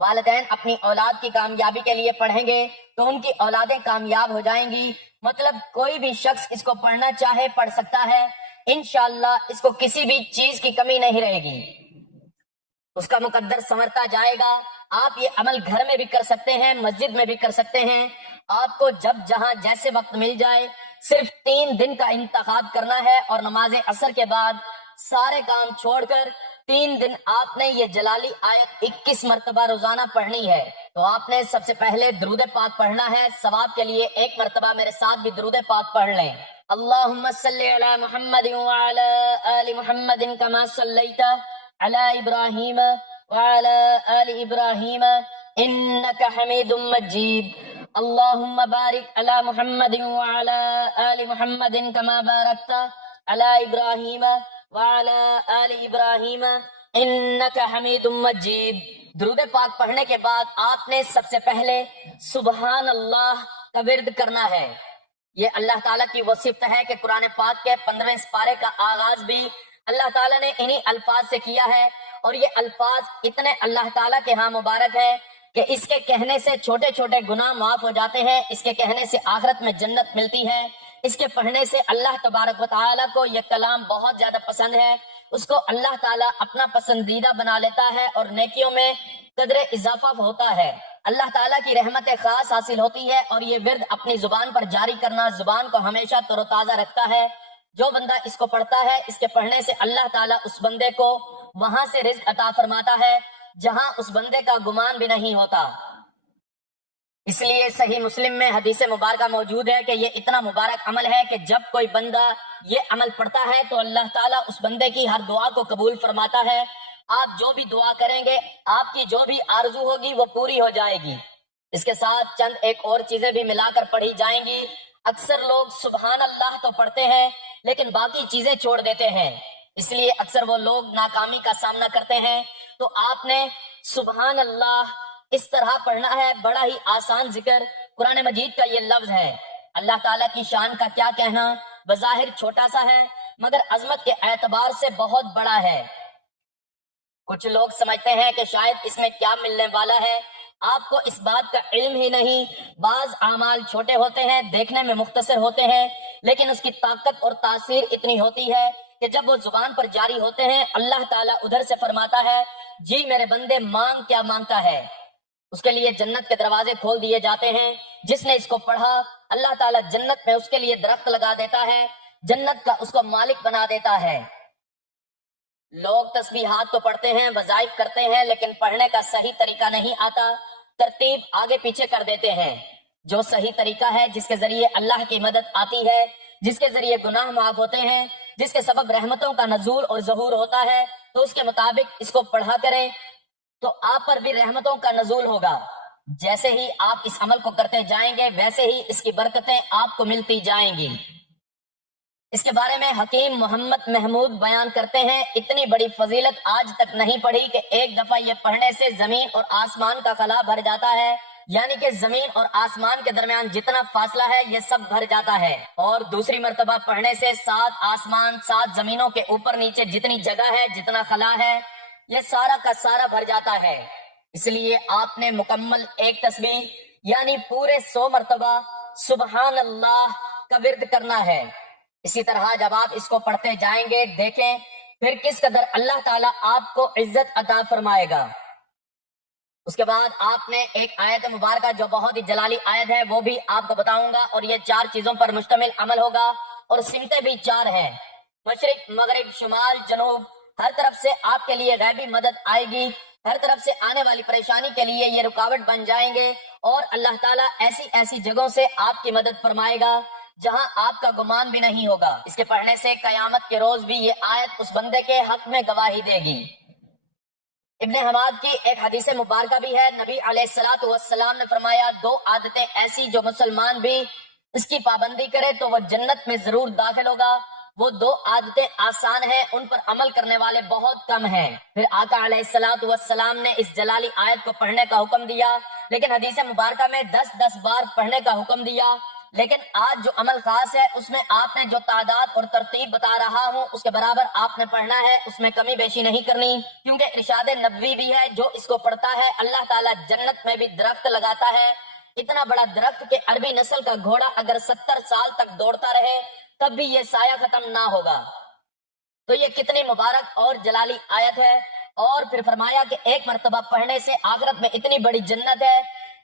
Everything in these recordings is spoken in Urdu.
والدین اپنی اولاد کی کامیابی کے لیے پڑھیں گے تو ان کی اولادیں کامیاب ہو جائیں گی. مطلب کوئی بھی شخص اس کو پڑھنا چاہے پڑھ سکتا ہے. انشاءاللہ اس کو کسی بھی چیز کی کمی نہیں رہے گی، اس کا مقدر سنورتا جائے گا. آپ یہ عمل گھر میں بھی کر سکتے ہیں، مسجد میں بھی کر سکتے ہیں. آپ کو جب جہاں جیسے وقت مل جائے صرف 3 دن کا انتخاب کرنا ہے اور نماز عصر کے بعد سارے کام چھوڑ کر 3 دن آپ نے یہ جلالی آیت 21 مرتبہ روزانہ پڑھنی ہے. تو آپ نے سب سے پہلے درود پاک پڑھنا ہے. ثواب کے لیے 1 مرتبہ میرے ساتھ بھی درود پاک پڑھ لیں. اللہم صلی علی محمد وعلی آل محمد کما صلیت علی ابراہیم وعلی آل ابراہیم انک حمید مجید. اللہم بارک علی محمد وعلی آل محمد کما بارکت علی ابراہیم وعلی آل ابراہیم انک حمید مجید. درود پاک پڑھنے کے بعد آپ نے سب سے پہلے سبحان اللہ کا ورد کرنا ہے. یہ اللہ تعالیٰ کی وہ صفت ہے کہ قرآن پاک کے 15ویں سپارے کا آغاز بھی اللہ تعالیٰ نے انہی الفاظ سے کیا ہے، اور یہ الفاظ اتنے اللہ تعالیٰ کے ہاں مبارک ہے کہ اس کے کہنے سے چھوٹے چھوٹے گناہ معاف ہو جاتے ہیں، اس کے کہنے سے آخرت میں جنت ملتی ہے، اس کے پڑھنے سے اللہ تبارک و تعالیٰ کو یہ کلام بہت زیادہ پسند ہے، اس کو اللہ تعالیٰ اپنا پسندیدہ بنا لیتا ہے اور نیکیوں میں قدر اضافہ ہوتا ہے. اللہ تعالیٰ کی رحمت خاص حاصل ہوتی ہے، اور یہ ورد اپنی زبان پر جاری کرنا زبان کو ہمیشہ تر و تازہ رکھتا ہے. جو بندہ اس کو پڑھتا ہے اس کے پڑھنے سے اللہ تعالیٰ اس بندے کو وہاں سے رزق عطا فرماتا ہے جہاں اس بندے کا گمان بھی نہیں ہوتا. اس لیے صحیح مسلم میں حدیث مبارکہ موجود ہے کہ یہ اتنا مبارک عمل ہے کہ جب کوئی بندہ یہ عمل پڑھتا ہے تو اللہ تعالیٰ اس بندے کی ہر دعا کو قبول فرماتا ہے. آپ جو بھی دعا کریں گے آپ کی جو بھی آرزو ہوگی وہ پوری ہو جائے گی. اس کے ساتھ چند ایک اور چیزیں بھی ملا کر پڑھی جائیں گی. اکثر لوگ سبحان اللہ تو پڑھتے ہیں لیکن باقی چیزیں چھوڑ دیتے ہیں، اس لیے اکثر وہ لوگ ناکامی کا سامنا کرتے ہیں. تو آپ نے سبحان اللہ اس طرح پڑھنا ہے. بڑا ہی آسان ذکر قرآن مجید کا یہ لفظ ہے. اللہ تعالیٰ کی شان کا کیا کہنا، بظاہر چھوٹا سا ہے مگر عظمت کے اعتبار سے بہت بڑا ہے. کچھ لوگ سمجھتے ہیں کہ شاید اس میں کیا ملنے والا ہے. آپ کو اس بات کا علم ہی نہیں. بعض اعمال چھوٹے ہوتے ہیں، دیکھنے میں مختصر ہوتے ہیں، لیکن اس کی طاقت اور تاثیر اتنی ہوتی ہے کہ جب وہ زبان پر جاری ہوتے ہیں اللہ تعالیٰ ادھر سے فرماتا ہے جی میرے بندے مانگ کیا مانگتا ہے. اس کے لیے جنت کے دروازے کھول دیے جاتے ہیں. جس نے اس کو پڑھا اللہ تعالیٰ جنت میں اس کے لیے درخت لگا دیتا ہے، جنت کا اس کو مالک بنا دیتا ہے. لوگ تسبیحات تو پڑھتے ہیں، وظائف کرتے ہیں، لیکن پڑھنے کا صحیح طریقہ نہیں آتا، ترتیب آگے پیچھے کر دیتے ہیں. جو صحیح طریقہ ہے جس کے ذریعے اللہ کی مدد آتی ہے، جس کے ذریعے گناہ معاف ہوتے ہیں، جس کے سبب رحمتوں کا نزول اور ظہور ہوتا ہے، تو اس کے مطابق اس کو پڑھا کریں تو آپ پر بھی رحمتوں کا نزول ہوگا. جیسے ہی آپ اس عمل کو کرتے جائیں گے ویسے ہی اس کی برکتیں آپ کو ملتی جائیں گی. اس کے بارے میں حکیم محمد محمود بیان کرتے ہیں اتنی بڑی فضیلت آج تک نہیں پڑھی کہ ایک دفعہ یہ پڑھنے سے زمین اور آسمان کا خلا بھر جاتا ہے، یعنی کہ زمین اور آسمان کے درمیان جتنا فاصلہ ہے یہ سب بھر جاتا ہے. اور دوسری مرتبہ پڑھنے سے 7 آسمان 7 زمینوں کے اوپر نیچے جتنی جگہ ہے، جتنا خلا ہے، یہ سارا کا سارا بھر جاتا ہے. اس لیے آپ نے مکمل ایک تسبیح یعنی پورے 100 مرتبہ سبحان اللہ کا ورد کرنا ہے. اسی طرح جب آپ اس کو پڑھتے جائیں گے دیکھیں پھر کس قدر اللہ تعالیٰ آپ کو عزت عطا فرمائے گا. اس کے بعد آپ نے ایک آیت مبارکہ جو بہت ہی جلالی آیت ہے وہ بھی آپ کو بتاؤں گا، اور یہ 4 چیزوں پر مشتمل عمل ہوگا اور سمتیں بھی 4 ہیں، مشرق مغرب شمال جنوب. ہر طرف سے آپ کے لیے غیبی مدد آئے گی، ہر طرف سے آنے والی پریشانی کے لیے یہ رکاوٹ بن جائیں گے، اور اللہ تعالیٰ ایسی ایسی جگہوں سے آپ کی مدد فرمائے گا جہاں آپ کا گمان بھی نہیں ہوگا. اس کے پڑھنے سے قیامت کے روز بھی یہ آیت اس بندے کے حق میں گواہی دے گی. ابن حماد کی ایک حدیث مبارکہ بھی ہے. نبی علیہ الصلوۃ والسلام نے فرمایا 2 عادتیں ایسی جو مسلمان بھی اس کی پابندی کرے تو وہ جنت میں ضرور داخل ہوگا. وہ 2 عادتیں آسان ہیں، ان پر عمل کرنے والے بہت کم ہیں. پھر آقا علیہ الصلوۃ والسلام نے اس جلالی آیت کو پڑھنے کا حکم دیا، لیکن حدیث مبارکہ میں 10-10 بار پڑھنے کا حکم دیا. لیکن آج جو عمل خاص ہے اس میں آپ نے جو تعداد اور ترتیب بتا رہا ہوں اس کے برابر آپ نے پڑھنا ہے، اس میں کمی بیشی نہیں کرنی، کیونکہ ارشاد نبوی بھی ہے جو اس کو پڑھتا ہے اللہ تعالیٰ جنت میں بھی درخت لگاتا ہے، اتنا بڑا درخت کہ عربی نسل کا گھوڑا اگر 70 سال تک دوڑتا رہے تب بھی یہ سایہ ختم نہ ہوگا۔ تو یہ کتنی مبارک اور جلالی آیت ہے۔ اور پھر فرمایا کہ ایک مرتبہ پڑھنے سے آخرت میں اتنی بڑی جنت ہے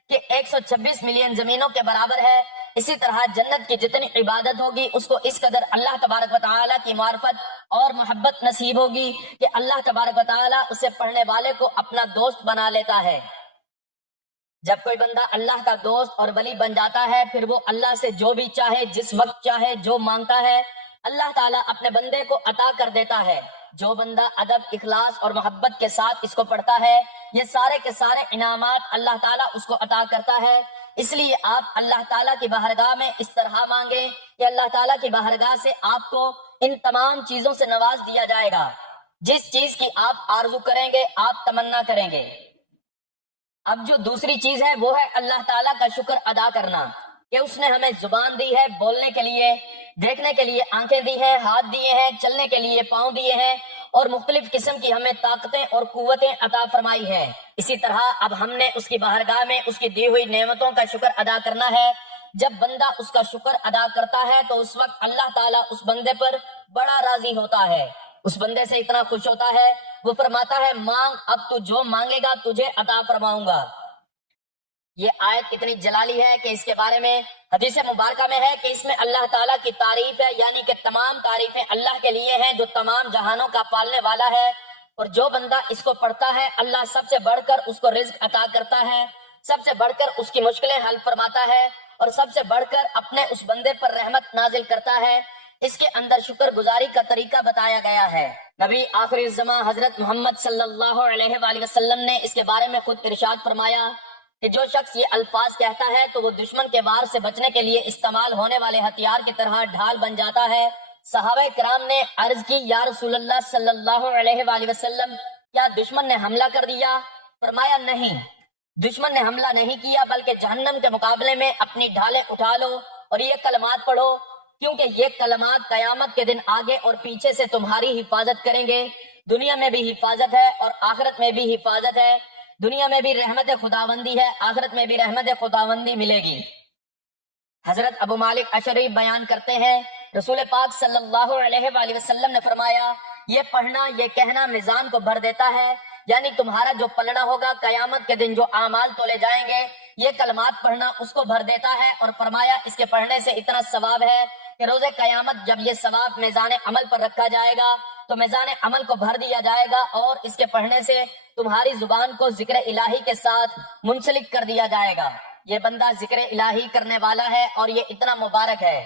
کہ 126 ملین زمینوں کے برابر ہے۔ اسی طرح جنت کی جتنی عبادت ہوگی اس کو اس قدر اللہ تبارک و تعالیٰ کی معرفت اور محبت نصیب ہوگی کہ اللہ تبارک و تعالیٰ اسے پڑھنے والے کو اپنا دوست بنا لیتا ہے۔ جب کوئی بندہ اللہ کا دوست اور ولی بن جاتا ہے پھر وہ اللہ سے جو بھی چاہے جس وقت چاہے جو مانگتا ہے اللہ تعالیٰ اپنے بندے کو عطا کر دیتا ہے۔ جو بندہ ادب اخلاص اور محبت کے ساتھ اس کو پڑھتا ہے یہ سارے کے سارے انعامات اللہ تعالیٰ اس کو عطا کرتا ہے۔ اس لیے آپ اللہ تعالیٰ کی بارگاہ میں اس طرح مانگیں کہ اللہ تعالیٰ کی بارگاہ سے آپ کو ان تمام چیزوں سے نواز دیا جائے گا، جس چیز کی آپ آرزو کریں گے آپ تمنا کریں گے۔ اب جو دوسری چیز ہے وہ ہے اللہ تعالیٰ کا شکر ادا کرنا کہ اس نے ہمیں زبان دی ہے بولنے کے لیے، دیکھنے کے لیے آنکھیں دی ہیں، ہاتھ دیے ہیں، چلنے کے لیے پاؤں دیے ہیں اور مختلف قسم کی ہمیں طاقتیں اور قوتیں عطا فرمائی ہیں۔ اسی طرح اب ہم نے اس کی بارگاہ میں اس کی دی ہوئی نعمتوں کا شکر ادا کرنا ہے۔ جب بندہ اس کا شکر ادا کرتا ہے تو اس وقت اللہ تعالیٰ اس بندے پر بڑا راضی ہوتا ہے، اس بندے سے اتنا خوش ہوتا ہے، وہ فرماتا ہے مانگ، اب تو جو مانگے گا تجھے عطا فرماؤں گا۔ یہ آیت اتنی جلالی ہے کہ اس کے بارے میں حدیث مبارکہ میں ہے کہ اس میں اللہ تعالیٰ کی تعریف ہے، یعنی کہ تمام تعریفیں اللہ کے لیے ہیں جو تمام جہانوں کا پالنے والا ہے، اور جو بندہ اس کو پڑھتا ہے اللہ سب سے بڑھ کر اس کو رزق عطا کرتا ہے، سب سے بڑھ کر اس کی مشکلیں حل فرماتا ہے اور سب سے بڑھ کر اپنے اس بندے پر رحمت نازل کرتا ہے۔ اس کے اندر شکر گزاری کا طریقہ بتایا گیا ہے۔ نبی آخری الزمان حضرت محمد صلی اللہ علیہ وآلہ وسلم نے اس کے بارے میں خود ارشاد فرمایا کہ جو شخص یہ الفاظ کہتا ہے تو وہ دشمن کے وار سے بچنے کے لیے استعمال ہونے والے ہتھیار کی طرح ڈھال بن جاتا ہے۔ صحابہ کرام نے عرض کی یا رسول اللہ صلی اللہ علیہ وآلہ وسلم کیا دشمن نے حملہ کر دیا؟ فرمایا نہیں، دشمن نے حملہ نہیں کیا بلکہ جہنم کے مقابلے میں اپنی ڈھالیں اٹھا لو اور یہ کلمات پڑھو، کیونکہ یہ کلمات قیامت کے دن آگے اور پیچھے سے تمہاری حفاظت کریں گے۔ دنیا میں بھی حفاظت ہے اور آخرت میں بھی حفاظت ہے، دنیا میں بھی رحمت خداوندی ہے، آخرت میں بھی رحمت خداوندی ملے گی۔ حضرت ابو مالک اشعری بیان کرتے ہیں رسول پاک صلی اللہ علیہ وآلہ وسلم نے فرمایا یہ پڑھنا یہ کہنا میزان کو بھر دیتا ہے، یعنی تمہارا جو پلڑا ہوگا قیامت کے دن جو اعمال تولے جائیں گے یہ کلمات پڑھنا اس کو بھر دیتا ہے، اور فرمایا اس کے پڑھنے سے اتنا ثواب ہے کہ روز قیامت جب یہ ثواب میزان عمل پر رکھا جائے گا تو میزان عمل کو بھر دیا جائے گا اور اس کے پڑھنے سے تمہاری زبان کو ذکر الہی کے ساتھ منسلک کر دیا جائے گا۔ یہ بندہ ذکر الہی کرنے والا ہے اور یہ اتنا مبارک ہے۔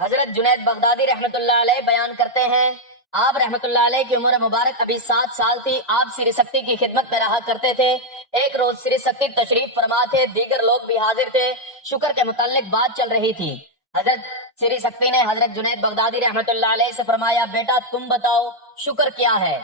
حضرت جنید بغدادی رحمت اللہ علیہ بیان کرتے ہیں آپ رحمت اللہ علیہ کی عمر مبارک ابھی 7 سال تھی، آپ سری سکتی کی خدمت میں رہا کرتے تھے۔ ایک روز سری سکتی تشریف فرما تھے، دیگر لوگ بھی حاضر تھے، شکر کے متعلق بات چل رہی تھی۔ حضرت سری سکتی نے حضرت جنید بغدادی رحمت اللہ علیہ سے فرمایا بیٹا تم بتاؤ شکر کیا ہے؟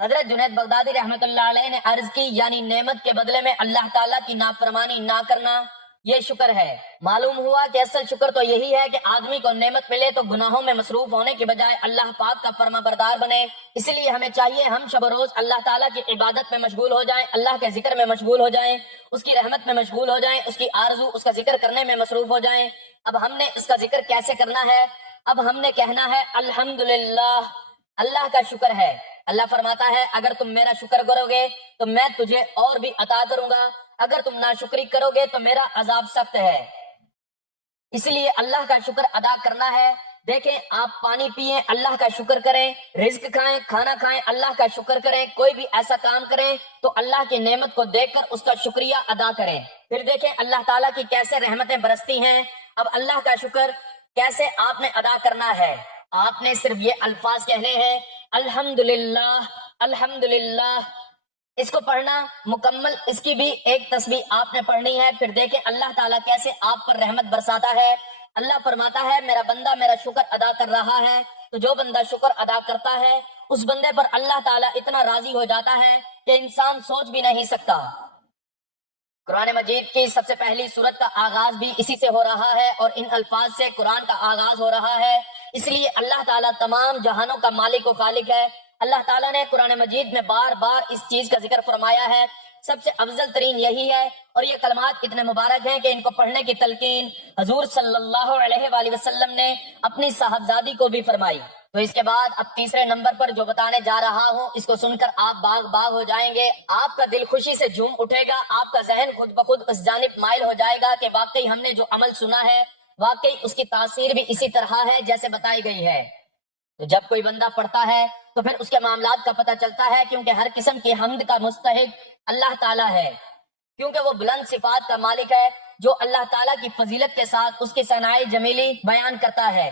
حضرت جنید بغدادی رحمت اللہ علیہ نے عرض کی یعنی نعمت کے بدلے میں اللہ تعالیٰ کی نافرمانی نہ کرنا، یہ شکر ہے۔ معلوم ہوا کہ اصل شکر تو یہی ہے کہ آدمی کو نعمت ملے تو گناہوں میں مصروف ہونے کے بجائے اللہ پاک کا فرما بردار بنے۔ اس لیے ہمیں چاہیے ہم شب و روز اللہ تعالیٰ کی عبادت میں مشغول ہو جائیں، اللہ کے ذکر میں مشغول ہو جائیں، اس کی رحمت میں مشغول ہو جائیں، اس کی آرزو اس کا ذکر کرنے میں مصروف ہو جائیں۔ اب ہم نے اس کا ذکر کیسے کرنا ہے؟ اب ہم نے کہنا ہے الحمدللہ، اللہ کا شکر ہے۔ اللہ فرماتا ہے اگر تم میرا شکر کرو گے تو میں تجھے اور بھی عطا کروں گا، اگر تم ناشکری کرو گے تو میرا عذاب سخت ہے۔ اس لیے اللہ کا شکر ادا کرنا ہے۔ دیکھیں آپ پانی پیئیں اللہ کا شکر کریں، رزق کھائیں کھانا کھائیں اللہ کا شکر کریں، کوئی بھی ایسا کام کریں تو اللہ کی نعمت کو دیکھ کر اس کا شکریہ ادا کریں۔ پھر دیکھیں اللہ تعالیٰ کی کیسے رحمتیں برستی ہیں۔ اب اللہ کا شکر کیسے آپ نے ادا کرنا ہے؟ آپ نے صرف یہ الفاظ کہنے ہیں الحمدللہ الحمدللہ، اس کو پڑھنا مکمل، اس کی بھی ایک تسبیح آپ نے پڑھنی ہے۔ پھر دیکھیں اللہ تعالیٰ کیسے آپ پر رحمت برساتا ہے۔ اللہ فرماتا ہے میرا بندہ میرا شکر ادا کر رہا ہے، تو جو بندہ شکر ادا کرتا ہے اس بندے پر اللہ تعالیٰ اتنا راضی ہو جاتا ہے کہ انسان سوچ بھی نہیں سکتا۔ قرآن مجید کی سب سے پہلی سورت کا آغاز بھی اسی سے ہو رہا ہے اور ان الفاظ سے قرآن کا آغاز ہو رہا ہے، اس لیے اللہ تعالیٰ تمام جہانوں کا مالک و خالق ہے۔ اللہ تعالیٰ نے قرآن مجید میں بار بار اس چیز کا ذکر فرمایا ہے، سب سے افضل ترین یہی ہے، اور یہ کلمات اتنے مبارک ہیں کہ ان کو پڑھنے کی تلقین حضور صلی اللہ علیہ وآلہ وسلم نے اپنی صاحبزادی کو بھی فرمائی۔ تو اس کے بعد اب تیسرے نمبر پر جو بتانے جا رہا ہوں، اس کو سن کر آپ باغ باغ ہو جائیں گے، آپ کا دل خوشی سے جھوم اٹھے گا، آپ کا ذہن خود بخود اس جانب مائل ہو جائے گا کہ واقعی ہم نے جو عمل سنا ہے واقعی اس کی تاثیر بھی اسی طرح ہے جیسے بتائی گئی ہے۔ تو جب کوئی بندہ پڑھتا ہے تو پھر اس کے معاملات کا پتہ چلتا ہے، کیونکہ ہر قسم کی حمد کا مستحق اللہ تعالیٰ ہے، کیونکہ وہ بلند صفات کا مالک ہے جو اللہ تعالیٰ کی فضیلت کے ساتھ اس کی ثنائے جمیلی بیان کرتا ہے۔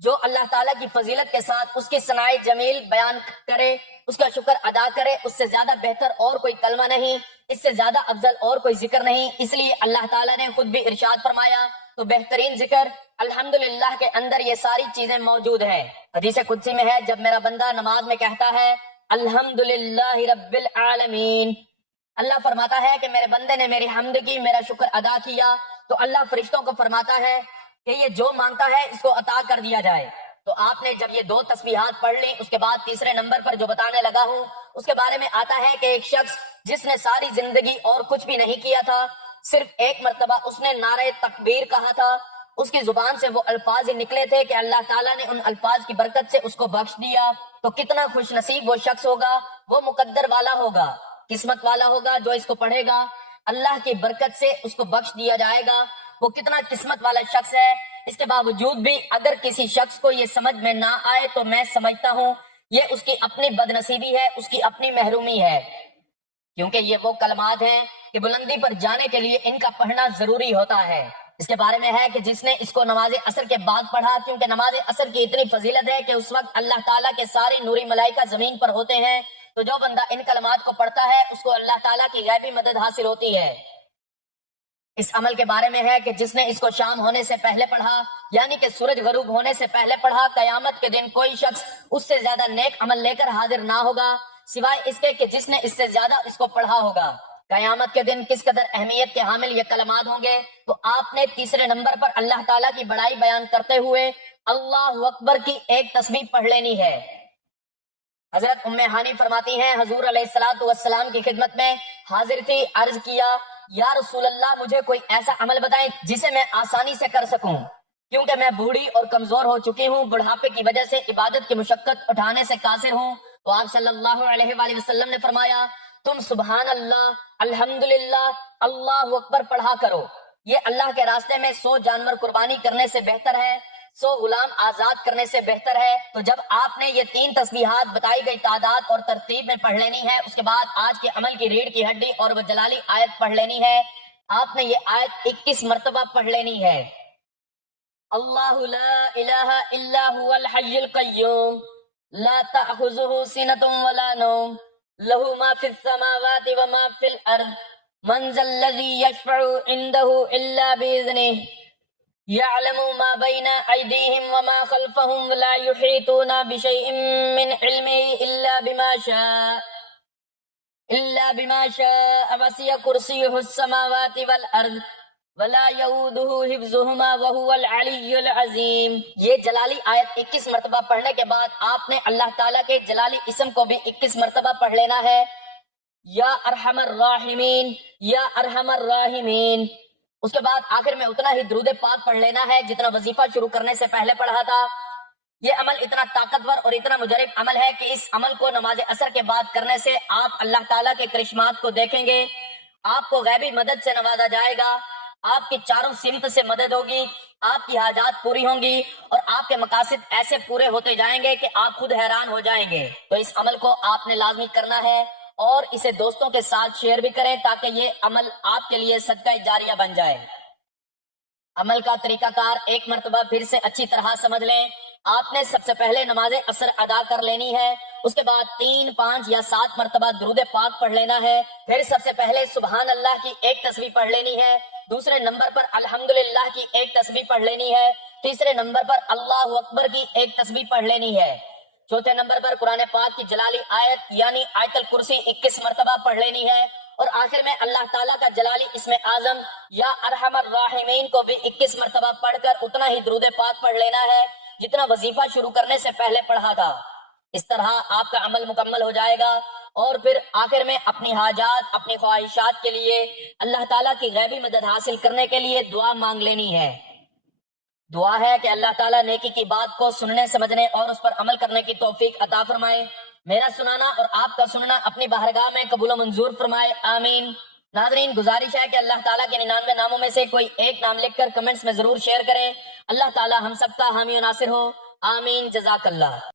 جو اللہ تعالیٰ کی فضیلت کے ساتھ اس کی ثنائے جمیل بیان کرے، اس کا شکر ادا کرے، اس سے زیادہ بہتر اور کوئی کلمہ نہیں، اس سے زیادہ افضل اور کوئی ذکر نہیں۔ اس لیے اللہ تعالیٰ نے خود بھی ارشاد فرمایا، تو بہترین ذکر الحمدللہ کے اندر یہ ساری چیزیں موجود ہیں۔ حدیث قدسی میں ہے، جب میرا بندہ نماز میں کہتا ہے الحمدللہ رب العالمین، اللہ فرماتا ہے کہ میرے بندے نے میری حمد کی، میرا شکر ادا کیا، تو اللہ فرشتوں کو فرماتا ہے کہ یہ جو مانگتا ہے اس کو عطا کر دیا جائے۔ تو آپ نے جب یہ دو تسبیحات پڑھ لی، اس کے بعد تیسرے نمبر پر جو بتانے لگا ہوں اس کے بارے میں آتا ہے کہ ایک شخص جس نے ساری زندگی اور کچھ بھی نہیں کیا تھا، صرف ایک مرتبہ اس نے نعرہ تکبیر کہا تھا، اس کی زبان سے وہ الفاظ نکلے تھے کہ اللہ تعالیٰ نے ان الفاظ کی برکت سے اس کو بخش دیا، تو کتنا خوش نصیب وہ شخص ہوگا، وہ مقدر والا ہوگا، قسمت والا ہوگا جو اس کو پڑھے گا، اللہ کی برکت سے اس کو بخش دیا جائے گا، وہ کتنا قسمت والا شخص ہے۔ اس کے باوجود بھی اگر کسی شخص کو یہ سمجھ میں نہ آئے تو میں سمجھتا ہوں یہ اس کی اپنی بدنصیبی ہے، اس کی اپنی محرومی ہے، کیونکہ یہ وہ کلمات ہیں کہ بلندی پر جانے کے لیے ان کا پڑھنا ضروری ہوتا ہے۔ اس کے بارے میں ہے کہ جس نے اس کو نماز عصر کے بعد پڑھا، کیونکہ نماز عصر کی اتنی فضیلت ہے کہ اس وقت اللہ تعالیٰ کے سارے نوری ملائکہ زمین پر ہوتے ہیں، تو جو بندہ ان کلمات کو پڑھتا ہے اس کو اللہ تعالیٰ کی غیبی مدد حاصل ہوتی ہے۔ اس عمل کے بارے میں ہے کہ جس نے اس کو شام ہونے سے پہلے پڑھا، یعنی کہ سورج غروب ہونے سے پہلے پڑھا، قیامت کے دن کوئی شخص اس سے زیادہ نیک عمل لے کر حاضر نہ ہوگا سوائے اس کے کہ جس نے اس سے زیادہ اس کو پڑھا ہوگا۔ قیامت کے دن کس قدر اہمیت کے حامل یہ کلمات ہوں گے، تو آپ نے تیسرے نمبر پر اللہ تعالیٰ کی بڑائی بیان کرتے ہوئے اللہ اکبر کی ایک تسبیح پڑھ لینی ہے۔ حضرت ام ہانی فرماتی ہیں، حضور علیہ الصلوۃ والسلام کی خدمت میں حاضر تھی، عرض کیا یا رسول اللہ مجھے کوئی ایسا عمل بتائیں جسے میں آسانی سے کر سکوں، کیونکہ میں بوڑھی اور کمزور ہو چکی ہوں، بڑھاپے کی وجہ سے عبادت کی مشقت اٹھانے سے قاصر ہوں۔ تو آپ صلی اللہ علیہ وآلہ وسلم نے فرمایا، تم سبحان اللہ، الحمدللہ، اللہ اکبر پڑھا کرو، یہ اللہ کے راستے میں 100 جانور قربانی کرنے سے بہتر ہے، 100 غلام آزاد کرنے سے بہتر ہے۔ تو جب آپ نے یہ 3 تسبیحات بتائی گئی تعداد اور ترتیب میں پڑھ لینی ہے، اس کے بعد آج کے عمل کی ریڑھ کی ہڈی اور وہ جلالی آیت پڑھ لینی ہے۔ آپ نے یہ آیت 21 مرتبہ پڑھ لینی ہے۔ اللہ لا الہ الا هو الحی القیوم لا تأخذہ سنۃ ولا نوم لہ ما فی السماوات وما فی الارض من ذا الذی یشفع عندہ الا بإذنہ يعلم ما بين أيديهم وما خلفهم ولا يحيطون بشيء من علمه إلا بما شاء وسع كرسيه السماوات والأرض ولا يؤوده حفظهما وهو العلي العظيم۔ یہ جلالی آیت 21 مرتبہ پڑھنے کے بعد آپ نے اللہ تعالیٰ کے جلالی اسم کو بھی 21 مرتبہ پڑھ لینا ہے، یا ارحم الراحمین، یا ارحم الراحمین۔ اس کے بعد آخر میں اتنا ہی درود پاک پڑھ لینا ہے جتنا وظیفہ شروع کرنے سے پہلے پڑھا تھا۔ یہ عمل اتنا طاقتور اور اتنا مجرب عمل ہے کہ اس عمل کو نماز عصر کے بعد کرنے سے آپ اللہ تعالیٰ کے کرشمات کو دیکھیں گے، آپ کو غیبی مدد سے نوازا جائے گا، آپ کی چاروں سمت سے مدد ہوگی، آپ کی حاجات پوری ہوں گی اور آپ کے مقاصد ایسے پورے ہوتے جائیں گے کہ آپ خود حیران ہو جائیں گے۔ تو اس عمل کو آپ نے لازمی کرنا ہے اور اسے دوستوں کے ساتھ شیئر بھی کریں تاکہ یہ عمل آپ کے لیے صدقہ جاریہ بن جائے۔ عمل کا طریقہ کار ایک مرتبہ پھر سے اچھی طرح سمجھ لیں۔ آپ نے سب سے پہلے نماز عصر ادا کر لینی ہے، اس کے بعد 3، 5 یا 7 مرتبہ درود پاک پڑھ لینا ہے، پھر سب سے پہلے سبحان اللہ کی ایک تسبیح پڑھ لینی ہے، دوسرے نمبر پر الحمدللہ کی ایک تسبیح پڑھ لینی ہے، تیسرے نمبر پر اللہ اکبر کی ایک تسبیح پڑھ لینی ہے، چوتھے نمبر پر قرآن پاک کی جلالی آیت یعنی آیت الکرسی 21 مرتبہ پڑھ لینی ہے، اور آخر میں اللہ تعالیٰ کا جلالی اسم اعظم یا ارحم الراحمین کو بھی 21 مرتبہ پڑھ کر اتنا ہی درود پاک پڑھ لینا ہے جتنا وظیفہ شروع کرنے سے پہلے پڑھا تھا. اس طرح آپ کا عمل مکمل ہو جائے گا. اور پھر آخر میں اپنی حاجات، اپنی خواہشات کے لیے اللہ تعالیٰ کی غیبی مدد حاصل کرنے کے لیے دعا مانگ لینی ہے. دعا ہے کہ اللہ تعالیٰ نیکی کی بات کو سننے، سمجھنے اور اس پر عمل کرنے کی توفیق عطا فرمائے. میرا سنانا اور آپ کا سننا اپنی بارگاہ میں قبول و منظور فرمائے. آمین. ناظرین، گزارش ہے کہ اللہ تعالیٰ کے 99 ناموں میں سے کوئی ایک نام لکھ کر کمنٹس میں ضرور شیئر کریں. اللہ تعالیٰ ہم سب کا حامی و ناصر ہو. آمین. جزاک اللہ.